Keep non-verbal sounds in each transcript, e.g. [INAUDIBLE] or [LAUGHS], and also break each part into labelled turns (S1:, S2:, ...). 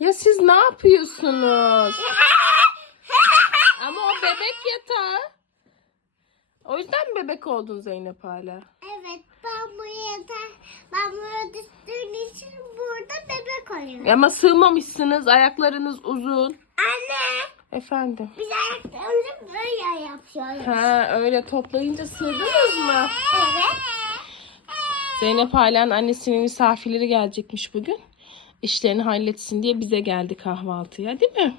S1: Ya siz ne yapıyorsunuz? [LAUGHS] Ama o bebek yatağı. O yüzden mi bebek oldun Zeynep hala?
S2: Evet ben buraya da ben buraya düştüğüm için burada bebek oluyorum.
S1: Ama sığmamışsınız. Ayaklarınız uzun.
S2: Anne
S1: Efendim.
S2: biz ayaklarımızı böyle yapıyoruz.
S1: Ha öyle toplayınca sığdınız mı?
S2: Evet.
S1: Zeynep halen annesinin misafirleri gelecekmiş bugün. İşlerini halletsin diye bize geldi kahvaltıya değil mi?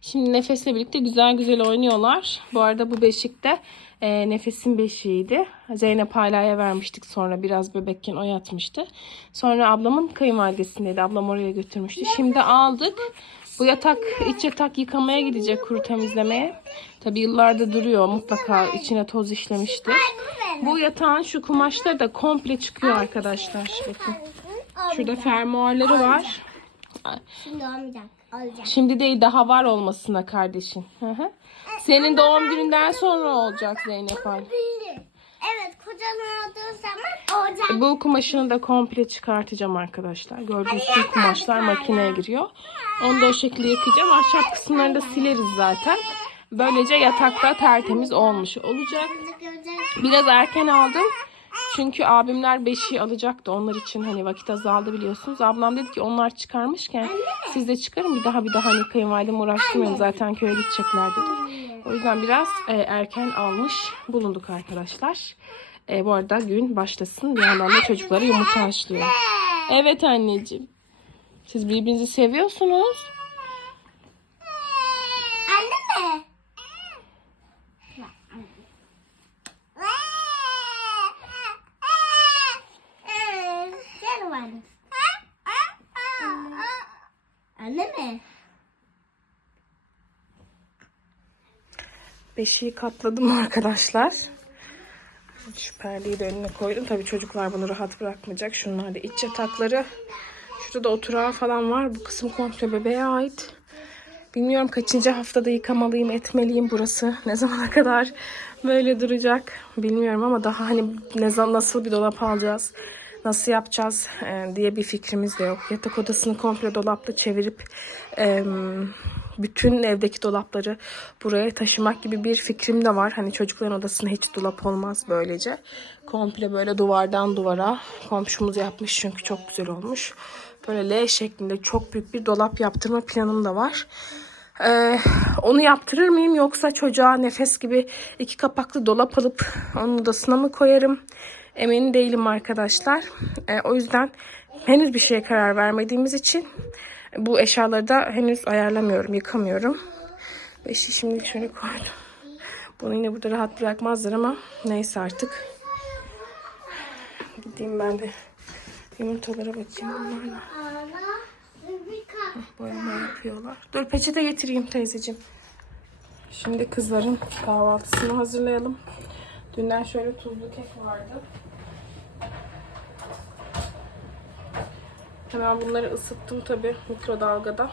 S1: Şimdi Nefes'le birlikte güzel güzel oynuyorlar. Bu arada bu beşikte e, Nefes'in beşiğiydi. Zeynep Hala'ya vermiştik sonra biraz bebekken o yatmıştı. Sonra ablamın kayınvalidesindeydi. Ablam oraya götürmüştü. Şimdi aldık. Bu yatak, iç yatak yıkamaya gidecek kuru temizlemeye. Tabi yıllarda duruyor. Mutlaka içine toz işlemiştir. Bu yatağın şu kumaşları da komple çıkıyor arkadaşlar. Bakın. Şurada fermuarları var.
S2: Şimdi olmayacak. Olacak.
S1: Şimdi değil daha var olmasına kardeşin. Hı hı. Senin doğum gününden sonra olacak Zeynep.
S2: Bildi. Evet kocaman olduğu zaman olacak.
S1: Bu kumaşını da komple çıkartacağım arkadaşlar. Gördüğünüz tüm kumaşlar makineye giriyor. Onu da o şekilde yıkayacağım. Ahşap kısımlarını da sileriz zaten. Böylece yatakta tertemiz olmuş olacak. Biraz erken aldım. Çünkü abimler beşiği alacaktı. Onlar için hani vakit azaldı biliyorsunuz. Ablam dedi ki onlar çıkarmışken siz de çıkarın bir daha bir daha hani kayınvalidemi uğraştırmayın. Zaten köye gidecekler dedi. O yüzden biraz e, erken almış bulunduk arkadaşlar. E, bu arada gün başlasın. Bir yandan da çocuklara yumurta haşlıyor. Evet anneciğim. Siz birbirinizi seviyorsunuz.
S2: Anne mi? Gel bana. Anne mi?
S1: Beşiği katladım arkadaşlar. Şu de önüne koydum. Tabii çocuklar bunu rahat bırakmayacak. Şunlar da iç yatakları. Şurada da oturağı falan var. Bu kısım komple bebeğe ait. Bilmiyorum kaçıncı haftada yıkamalıyım, etmeliyim burası. Ne zamana kadar böyle duracak bilmiyorum ama daha hani ne zaman nasıl bir dolap alacağız, nasıl yapacağız e, diye bir fikrimiz de yok. Yatak odasını komple dolapla çevirip bütün evdeki dolapları buraya taşımak gibi bir fikrim de var. Hani çocukların odasına hiç dolap olmaz böylece. Komple böyle duvardan duvara komşumuz yapmış çünkü çok güzel olmuş. Böyle L şeklinde çok büyük bir dolap yaptırma planım da var. Ee, onu yaptırır mıyım yoksa çocuğa nefes gibi iki kapaklı dolap alıp onun odasına mı koyarım? Emin değilim arkadaşlar. Ee, o yüzden henüz bir şeye karar vermediğimiz için bu eşyaları da henüz ayarlamıyorum, yıkamıyorum. Beşi şimdi şöyle koydum. Bunu yine burada rahat bırakmazlar ama neyse artık. Gideyim ben de yumurtalara bakayım
S2: kalk.
S1: Boyama yapıyorlar. Dur peçete getireyim teyzeciğim. Şimdi kızların kahvaltısını hazırlayalım. Dünden şöyle tuzlu kek vardı. Hemen bunları ısıttım tabi mikrodalgada.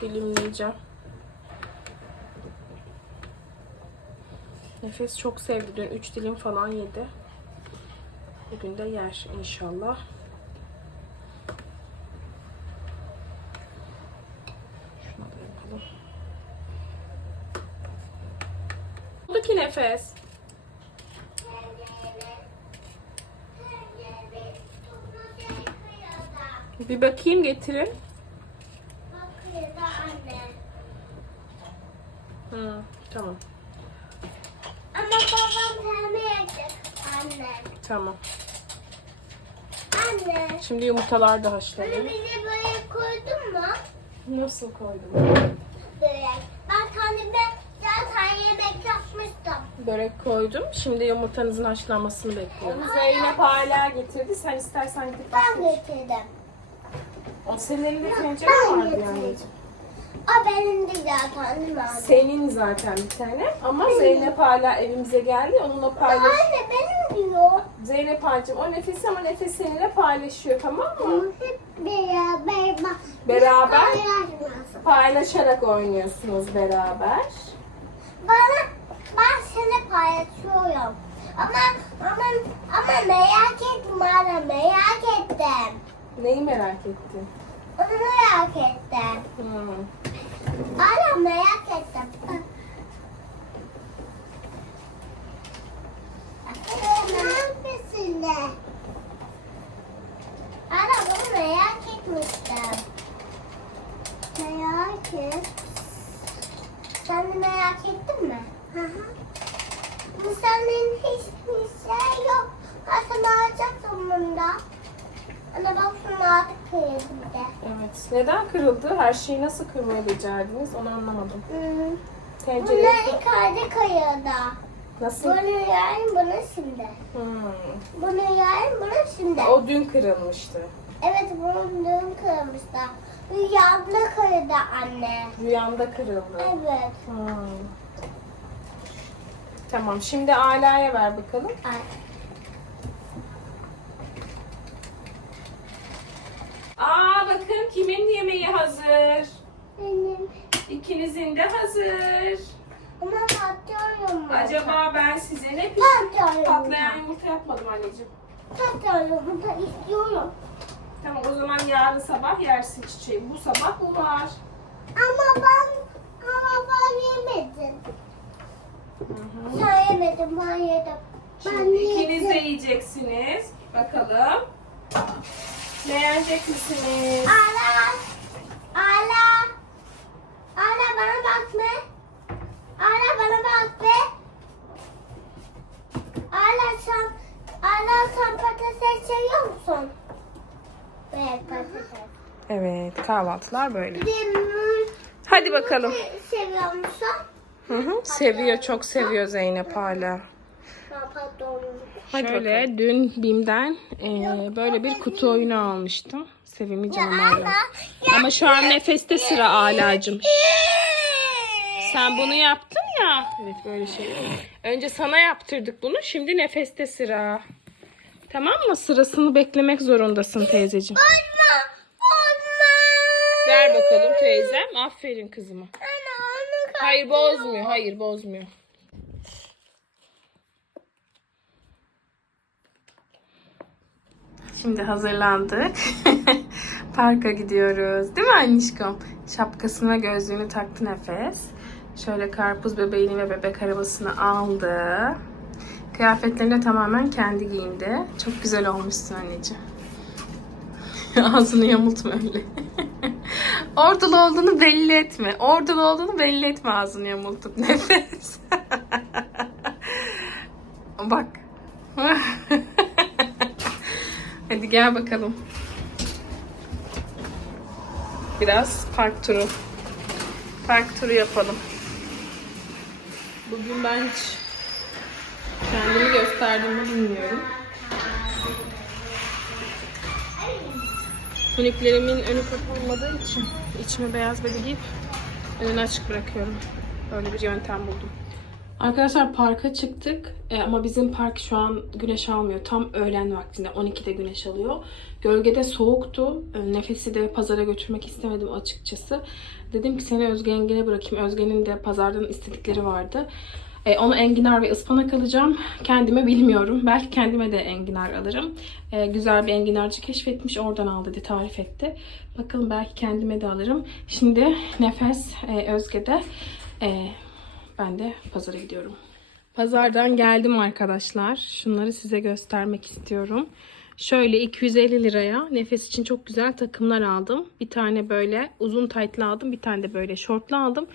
S1: Dilimleyeceğim. Nefes çok sevdi. Dün 3 dilim falan yedi. Bugün de yer inşallah. Şunu da yapalım. oldu ki nefes? Bir bakayım getirin.
S2: Bakıyor da anne.
S1: Hı, tamam.
S2: Ama babam termeye edecek. Anne.
S1: Tamam.
S2: Anne.
S1: Şimdi yumurtalar da haşlanıyor.
S2: Bunu bize böyle koydun mu?
S1: Nasıl koydum?
S2: Böyle. Ben kendime zaten yemek yapmıştım.
S1: Börek koydum. Şimdi yumurtanızın haşlanmasını bekliyorum. Zeynep hala getirdi. Sen istersen gidip
S2: Ben getirdim.
S1: O senin elinde tencere mi vardı yani?
S2: O benim de zaten anne?
S1: Senin zaten bir tane. Ama Zeynep hala evimize geldi. Onunla paylaş.
S2: Anne benim diyor.
S1: Zeynep Hacım o nefes ama nefes seninle paylaşıyor tamam mı?
S2: Hep beraber.
S1: Beraber? Paylaşarak oynuyorsunuz beraber.
S2: Bana ben seni paylaşıyorum. Ama ama ama merak etme merak ettim.
S1: Neyi merak ettin?
S2: Onu merak ettim.
S1: Hmm.
S2: Hala merak ettim. Hangisinde? Hala bunu merak etmiştim. Merak et. Sen de merak ettin mi? Hı hı. Bu senin hiçbir şey yok. Aslında alacaksın bunda. Ana bak artık kıyırdı.
S1: Evet. Neden kırıldı? Her şeyi nasıl kırmayı becerdiniz? Onu anlamadım.
S2: Hmm.
S1: Tencere
S2: Bunlar yukarıda kayıyordu.
S1: nasıl?
S2: Bunu yarın bunu şimdi.
S1: Hmm.
S2: Bunu yarın bunu şimdi.
S1: O dün kırılmıştı.
S2: Evet bunun dün kırmıştı. Rüyamda kırdı anne.
S1: Rüyamda kırıldı.
S2: Evet.
S1: Hmm. Tamam. Şimdi Ala'ya ver bakalım.
S2: Ay.
S1: Aa bakın kimin yemeği hazır?
S2: Benim.
S1: İkinizin de hazır.
S2: Ama patlıyorum.
S1: Acaba ben size ne
S2: Patlıyorum.
S1: Patlayan yumurta yapmadım anneciğim.
S2: Patlıyorum da istiyorum.
S1: Tamam o zaman yarın sabah yersin çiçeği. Bu sabah bu var.
S2: Ama ben ama ben yemedim. Sen yemedin ben yedim. Ben
S1: Şimdi ikiniz de yiyeceksiniz. Bakalım. Beğenecek misiniz?
S2: Ala. Ala. Ala bana bak be. Ala bana bak be. Ala sen Ala sen patates seviyor musun? Evet patates.
S1: Evet kahvaltılar böyle. Hadi bakalım.
S2: seviyor musun?
S1: Hı hı, seviyor çok seviyor Zeynep hala.
S2: Ben patlıyorum.
S1: Şöyle dün Bim'den e, böyle bir kutu oyunu almıştım. Sevimli canım hala. Ama şu an nefeste sıra Ala'cığım. Sen bunu yaptın ya. Evet böyle şey. Önce sana yaptırdık bunu. Şimdi nefeste sıra. Tamam mı? Sırasını beklemek zorundasın teyzeciğim.
S2: Olma. Olma.
S1: Ver bakalım teyzem. Aferin kızıma. Hayır bozmuyor. Hayır bozmuyor. Şimdi hazırlandık. [LAUGHS] Parka gidiyoruz. Değil mi annişkom? Şapkasını ve gözlüğünü taktı nefes. Şöyle karpuz bebeğini ve bebek arabasını aldı. Kıyafetlerini de tamamen kendi giyindi. Çok güzel olmuşsun anneciğim. [LAUGHS] Ağzını yamultma öyle. [LAUGHS] Ordulu olduğunu belli etme. Ordulu olduğunu belli etme ağzını yamultup nefes. Bak. Hadi gel bakalım. Biraz park turu. Park turu yapalım. Bugün ben hiç kendimi gösterdiğimi bilmiyorum. Tuniklerimin önü kapanmadığı için içime beyaz bedi giyip önünü açık bırakıyorum. Böyle bir yöntem buldum. Arkadaşlar parka çıktık E, ama bizim park şu an güneş almıyor. Tam öğlen vaktinde 12'de güneş alıyor. Gölgede soğuktu. E, Nefesi de pazara götürmek istemedim açıkçası. Dedim ki seni Özge yengene bırakayım. Özge'nin de pazardan istedikleri vardı. E, onu enginar ve ıspanak alacağım. Kendime bilmiyorum. Belki kendime de enginar alırım. E, güzel bir enginarcı keşfetmiş. Oradan al dedi, tarif etti. Bakalım belki kendime de alırım. Şimdi Nefes e, Özge'de. E, ben de pazara gidiyorum. Pazardan geldim arkadaşlar. Şunları size göstermek istiyorum. Şöyle 250 liraya nefes için çok güzel takımlar aldım. Bir tane böyle uzun taytlı aldım. Bir tane de böyle şortlu aldım.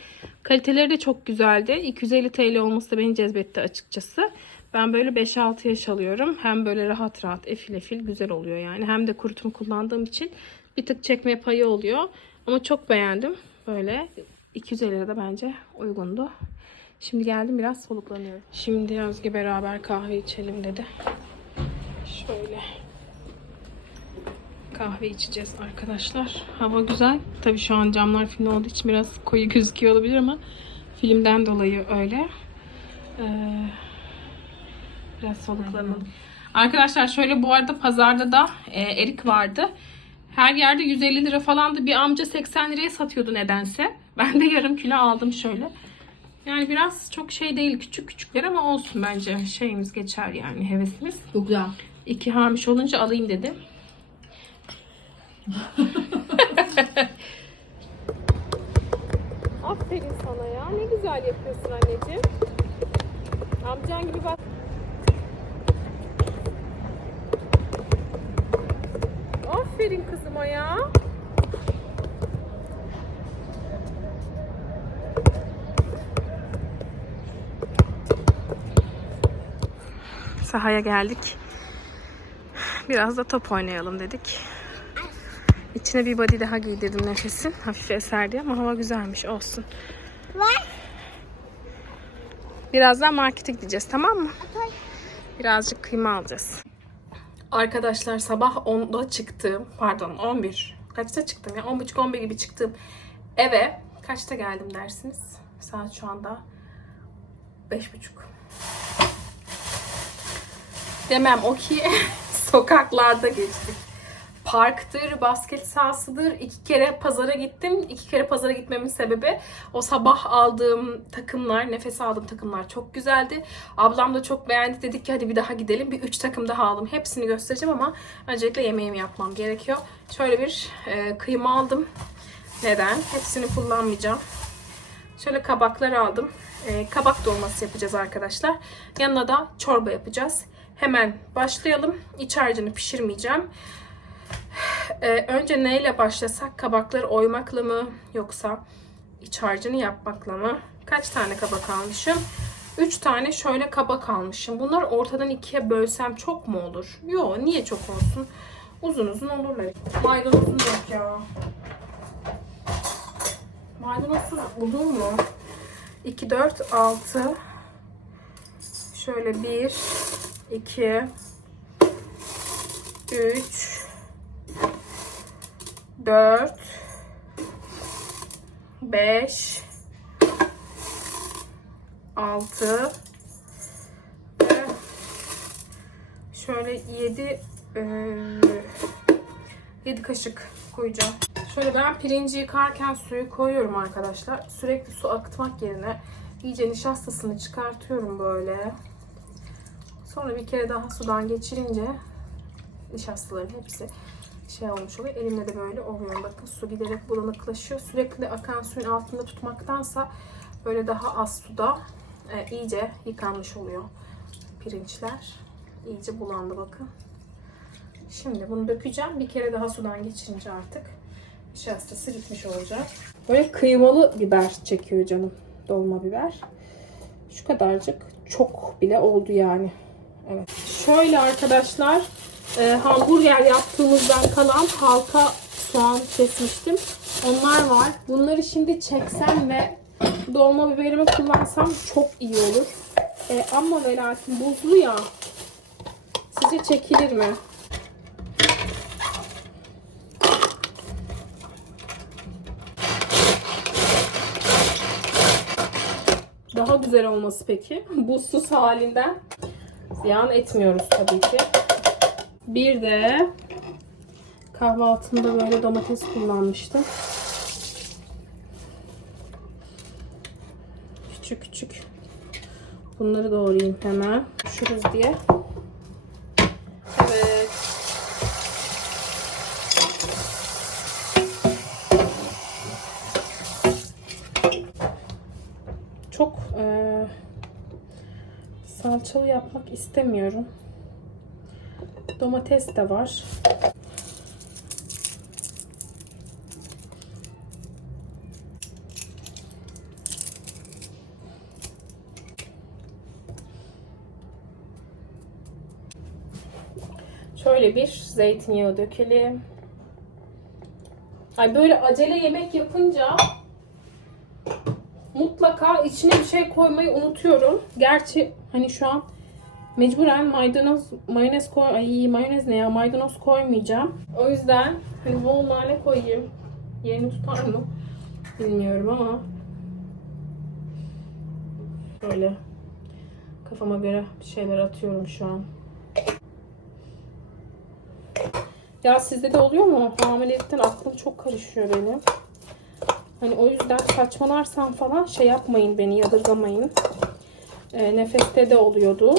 S1: Kaliteleri de çok güzeldi. 250 TL olması da beni cezbetti açıkçası. Ben böyle 5-6 yaş alıyorum. Hem böyle rahat rahat efil efil güzel oluyor yani. Hem de kurutumu kullandığım için bir tık çekme payı oluyor. Ama çok beğendim. Böyle 250 lira da bence uygundu. Şimdi geldim biraz soluklanıyorum. Şimdi Özge beraber kahve içelim dedi. Şöyle kahve içeceğiz arkadaşlar. Hava güzel. Tabii şu an camlar film olduğu için biraz koyu gözüküyor olabilir ama filmden dolayı öyle. Ee, biraz soluklanalım. Arkadaşlar şöyle bu arada pazarda da e, erik vardı. Her yerde 150 lira falandı. Bir amca 80 liraya satıyordu nedense. Ben de yarım kilo aldım şöyle. Yani biraz çok şey değil küçük küçükler ama olsun bence şeyimiz geçer yani hevesimiz.
S3: Çok güzel.
S1: İki hamiş olunca alayım dedim. Aferin sana ya. Ne güzel yapıyorsun anneciğim. Amcan gibi bak. Sahaya geldik. Biraz da top oynayalım dedik. İçine bir body daha giydirdim nefesin. Hafif eser diye ama hava güzelmiş olsun. Birazdan markete gideceğiz tamam mı? Birazcık kıyma alacağız. Arkadaşlar sabah 10'da çıktım. Pardon 11. Kaçta çıktım ya? 10.30-11 gibi çıktım. Eve kaçta geldim dersiniz? Saat şu anda 5.30. Demem o ki [LAUGHS] sokaklarda geçtik. Parktır, basket sahasıdır. İki kere pazara gittim. İki kere pazara gitmemin sebebi o sabah aldığım takımlar, nefes aldığım takımlar çok güzeldi. Ablam da çok beğendi. Dedik ki hadi bir daha gidelim. Bir üç takım daha aldım. Hepsini göstereceğim ama öncelikle yemeğimi yapmam gerekiyor. Şöyle bir e, kıyma aldım. Neden? Hepsini kullanmayacağım. Şöyle kabaklar aldım. Ee, kabak dolması yapacağız arkadaşlar. Yanına da çorba yapacağız. Hemen başlayalım. İç harcını pişirmeyeceğim. Ee, önce neyle başlasak? Kabakları oymakla mı? Yoksa iç harcını yapmakla mı? Kaç tane kabak almışım? 3 tane şöyle kabak almışım. Bunları ortadan ikiye bölsem çok mu olur? Yo niye çok olsun? Uzun uzun olurlar. Maydanozum yok ya. Maydanozsuz olur mu? 2, 4, 6. Şöyle 1, 2, 3, 4, 5, 6 ve şöyle 7 7 kaşık koyacağım. Şöyle ben pirinci yıkarken suyu koyuyorum arkadaşlar. Sürekli su akıtmak yerine iyice nişastasını çıkartıyorum böyle. Sonra bir kere daha sudan geçirince nişastaların hepsi şey olmuş oluyor. Elimle de böyle oluyor. Bakın su giderek bulanıklaşıyor. Sürekli akan suyun altında tutmaktansa böyle daha az suda e, iyice yıkanmış oluyor pirinçler. İyice bulandı bakın. Şimdi bunu dökeceğim. Bir kere daha sudan geçirince artık nişastası gitmiş olacak. Böyle kıymalı biber çekiyor canım. Dolma biber. Şu kadarcık çok bile oldu yani. Evet. Şöyle arkadaşlar e, hamburger yaptığımızdan kalan halka soğan kesmiştim. Onlar var. Bunları şimdi çeksem ve dolma biberimi kullansam çok iyi olur. E, ama ve lakin buzlu ya. Sizce çekilir mi? Daha güzel olması peki. Buzsuz halinden ziyan etmiyoruz tabii ki. Bir de kahvaltımda böyle domates kullanmıştım. Küçük küçük. Bunları doğrayayım hemen. Pişiririz diye. Evet. Çok eee, salçalı yapmak istemiyorum. Domates de var. Şöyle bir zeytinyağı dökelim. Ay böyle acele yemek yapınca içine bir şey koymayı unutuyorum. Gerçi hani şu an mecburen maydanoz, mayonez koy, ay mayonez ne ya maydanoz koymayacağım. O yüzden hani bol nane koyayım. Yerini tutar mı? Bilmiyorum ama böyle kafama göre bir şeyler atıyorum şu an. Ya sizde de oluyor mu? Hamilelikten aklım çok karışıyor benim. Hani o yüzden saçmalarsam falan şey yapmayın beni yadırgamayın. Ee, nefeste de oluyordu.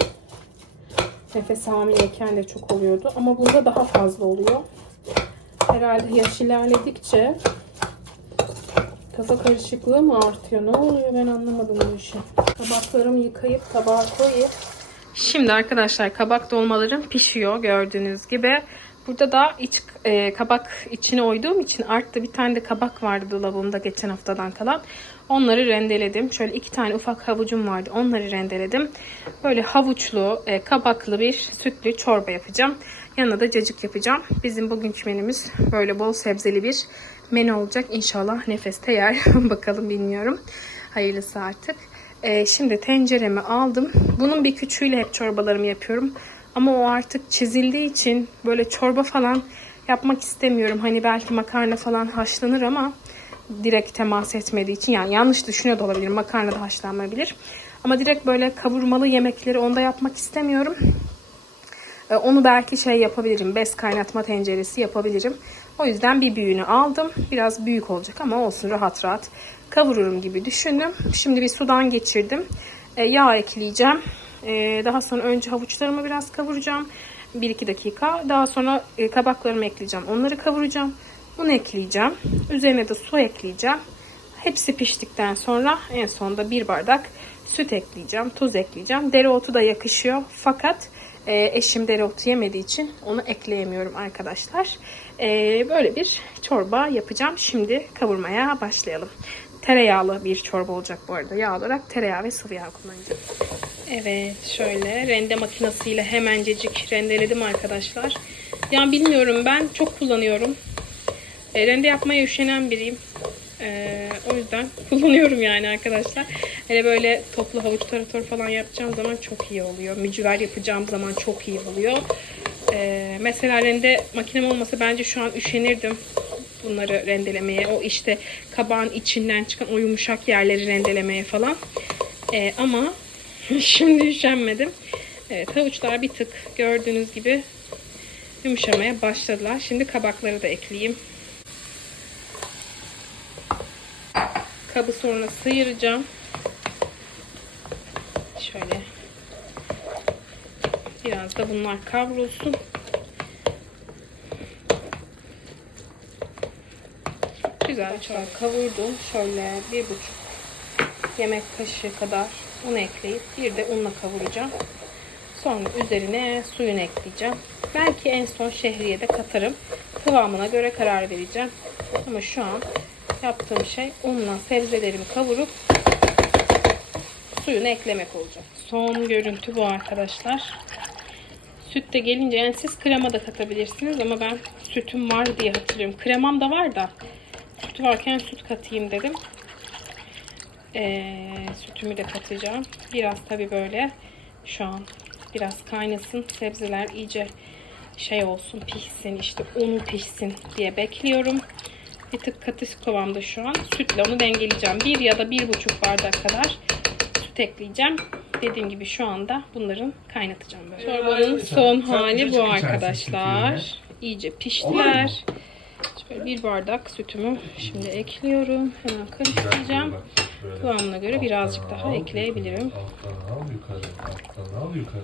S1: Nefes hamileyken de çok oluyordu. Ama bunda daha fazla oluyor. Herhalde yaş ilerledikçe kafa karışıklığı mı artıyor? Ne oluyor ben anlamadım bu işi. Tabaklarımı yıkayıp tabağa koyup Şimdi arkadaşlar kabak dolmalarım pişiyor gördüğünüz gibi. Burada da iç e, kabak içine oyduğum için arttı. Bir tane de kabak vardı dolabımda geçen haftadan kalan. Onları rendeledim. Şöyle iki tane ufak havucum vardı. Onları rendeledim. Böyle havuçlu, e, kabaklı bir sütlü çorba yapacağım. Yanına da cacık yapacağım. Bizim bugünkü menümüz böyle bol sebzeli bir menü olacak. İnşallah nefeste yer. [LAUGHS] Bakalım bilmiyorum. Hayırlısı artık. Ee, şimdi tenceremi aldım. Bunun bir küçüğüyle hep çorbalarımı yapıyorum. Ama o artık çizildiği için böyle çorba falan yapmak istemiyorum. Hani belki makarna falan haşlanır ama direkt temas etmediği için yani yanlış düşünüyor da olabilirim. Makarna da haşlanmayabilir. Ama direkt böyle kavurmalı yemekleri onda yapmak istemiyorum. Ee, Onu belki şey yapabilirim. Bez kaynatma tenceresi yapabilirim. O yüzden bir büyüğünü aldım. Biraz büyük olacak ama olsun rahat rahat kavururum gibi düşündüm. Şimdi bir sudan geçirdim. Ee, yağ ekleyeceğim. Ee, daha sonra önce havuçlarımı biraz kavuracağım. 1-2 dakika. Daha sonra e, kabaklarımı ekleyeceğim. Onları kavuracağım. Un ekleyeceğim. Üzerine de su ekleyeceğim. Hepsi piştikten sonra en sonunda bir bardak süt ekleyeceğim. Tuz ekleyeceğim. Dereotu da yakışıyor. Fakat e, eşim dereotu yemediği için onu ekleyemiyorum arkadaşlar. E, böyle bir çorba yapacağım. Şimdi kavurmaya başlayalım. Tereyağlı bir çorba olacak bu arada. Yağ olarak tereyağı ve sıvı yağ kullanacağım. Evet şöyle rende makinesiyle hemencecik rendeledim arkadaşlar. Yani bilmiyorum ben çok kullanıyorum. E, rende yapmaya üşenen biriyim. E, o yüzden [LAUGHS] kullanıyorum yani arkadaşlar. Hele böyle toplu havuç tarator falan yapacağım zaman çok iyi oluyor. Mücver yapacağım zaman çok iyi oluyor. E, mesela rende makinem olmasa bence şu an üşenirdim bunları rendelemeye. O işte kabağın içinden çıkan o yumuşak yerleri rendelemeye falan. E, ama [LAUGHS] şimdi üşenmedim. Evet havuçlar bir tık gördüğünüz gibi yumuşamaya başladılar. Şimdi kabakları da ekleyeyim. Kabı sonra sıyıracağım. Şöyle. Biraz da bunlar kavrulsun. Güzel şöyle kavurdum. Şöyle bir buçuk yemek kaşığı kadar un ekleyip bir de unla kavuracağım. Sonra üzerine suyunu ekleyeceğim. Belki en son şehriye de katarım. Kıvamına göre karar vereceğim. Ama şu an yaptığım şey unla sebzelerimi kavurup suyunu eklemek olacak. Son görüntü bu arkadaşlar. Süt de gelince yani siz krema da katabilirsiniz ama ben sütüm var diye hatırlıyorum. Kremam da var da süt varken süt katayım dedim. Ee, sütümü de katacağım. Biraz tabi böyle şu an biraz kaynasın. Sebzeler iyice şey olsun pişsin işte unu pişsin diye bekliyorum. Bir tık katı kıvamda şu an. Sütle onu dengeleyeceğim. Bir ya da bir buçuk bardak kadar süt ekleyeceğim. Dediğim gibi şu anda bunların kaynatacağım böyle. Çorbanın son hali bu arkadaşlar. İyice piştiler. Şöyle bir bardak sütümü şimdi ekliyorum. Hemen karıştıracağım. Kıvamına göre birazcık daha ekleyebilirim.
S3: Alttan al yukarı, alttan al yukarı.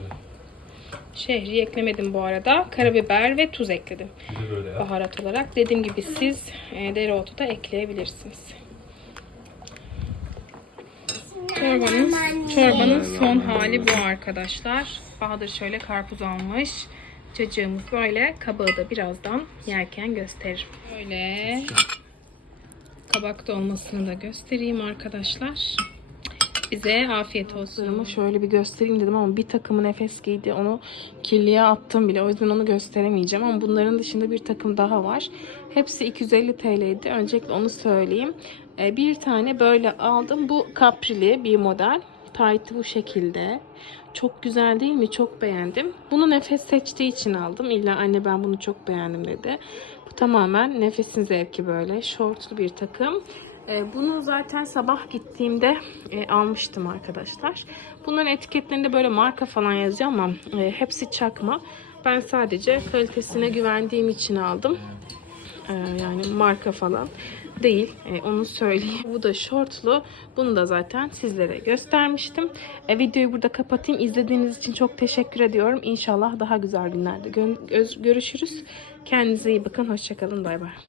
S1: Şehriye eklemedim bu arada. Karabiber ve tuz ekledim. Baharat olarak. Dediğim gibi siz e, dereotu da ekleyebilirsiniz. Çorbanın, çorbanın son hali bu arkadaşlar. Bahadır şöyle karpuz almış. Cacığımız böyle. Kabağı da birazdan yerken gösteririm. Böyle kabak dolmasını da göstereyim arkadaşlar. Bize afiyet olsun. Ama şöyle bir göstereyim dedim ama bir takımı nefes giydi. Onu kirliye attım bile. O yüzden onu gösteremeyeceğim. Ama bunların dışında bir takım daha var. Hepsi 250 TL'ydi. Öncelikle onu söyleyeyim. Ee, Bir tane böyle aldım. Bu kaprili bir model. Tight'ı bu şekilde. Çok güzel değil mi? Çok beğendim. Bunu nefes seçtiği için aldım. İlla anne ben bunu çok beğendim dedi. Bu tamamen nefesin zevki böyle. Şortlu bir takım. Ee, Bunu zaten sabah gittiğimde e, almıştım arkadaşlar. Bunların etiketlerinde böyle marka falan yazıyor ama e, hepsi çakma. Ben sadece kalitesine güvendiğim için aldım. Ee, yani marka falan değil. Ee, onu söyleyeyim. Bu da şortlu. Bunu da zaten sizlere göstermiştim. Ee, videoyu burada kapatayım. İzlediğiniz için çok teşekkür ediyorum. İnşallah daha güzel günlerde gö- görüşürüz. Kendinize iyi bakın. Hoşçakalın. Bay bay.